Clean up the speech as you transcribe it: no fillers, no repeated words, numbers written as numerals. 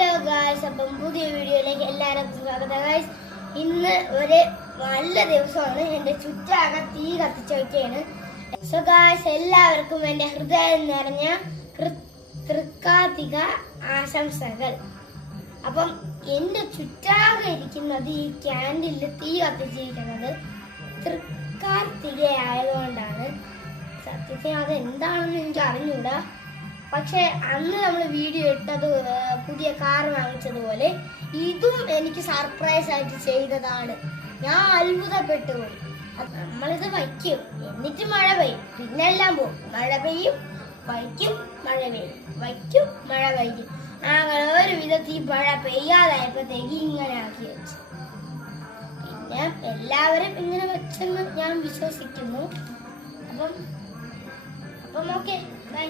Hello guys, അപ്പം പുതിയ വീഡിയോയിലേക്ക് എല്ലാവർക്കും സ്വാഗതം ഗായ്സ്. ഇന്ന് ഒരു നല്ല ദിവസമാണ്. എൻ്റെ ചുറ്റാകെ തീ കത്തിച്ച വയ്ക്കുകയാണ്. സോ ഗായ്സ്, എല്ലാവർക്കും എൻ്റെ ഹൃദയം നിറഞ്ഞ തൃക്കാർത്തിക ആശംസകൾ. അപ്പം എൻ്റെ ചുറ്റാകെ ഇരിക്കുന്നത് ഈ ക്യാൻഡിലിൽ തീ കത്തിച്ചിരിക്കുന്നത് തൃക്കാർത്തിക ആയതുകൊണ്ടാണ്. സത്യത്തിൽ അത് എന്താണെന്ന് എനിക്ക് അറിഞ്ഞൂടാ. പക്ഷെ അന്ന് നമ്മൾ വീഡിയോ ഇട്ടത് പുതിയ കാർ വാങ്ങിച്ചതുപോലെ ഇതും എനിക്ക് സർപ്രൈസ് ആയിട്ട് ചെയ്തതാണ്. ഞാൻ അത്ഭുതപ്പെട്ടു പോയി. നമ്മളിത് വയ്ക്കും, എന്നിട്ട് മഴ പെയ്യും, പിന്നെല്ലാം പോകും. മഴ പെയ്യും, വയ്ക്കും, മഴ പെയ്യും, വയ്ക്കും, മഴ പെയ്യും. അങ്ങനെ ഒരു വിധത്തിൽ മഴ പെയ്യാതായപ്പോഴത്തേക്ക് ഇങ്ങനെ ആക്കി വെച്ചു. പിന്നെ എല്ലാവരും ഇങ്ങനെ വെച്ചെന്ന് ഞാൻ വിശ്വസിക്കുന്നു. അപ്പം ഓക്കെ, ബൈ.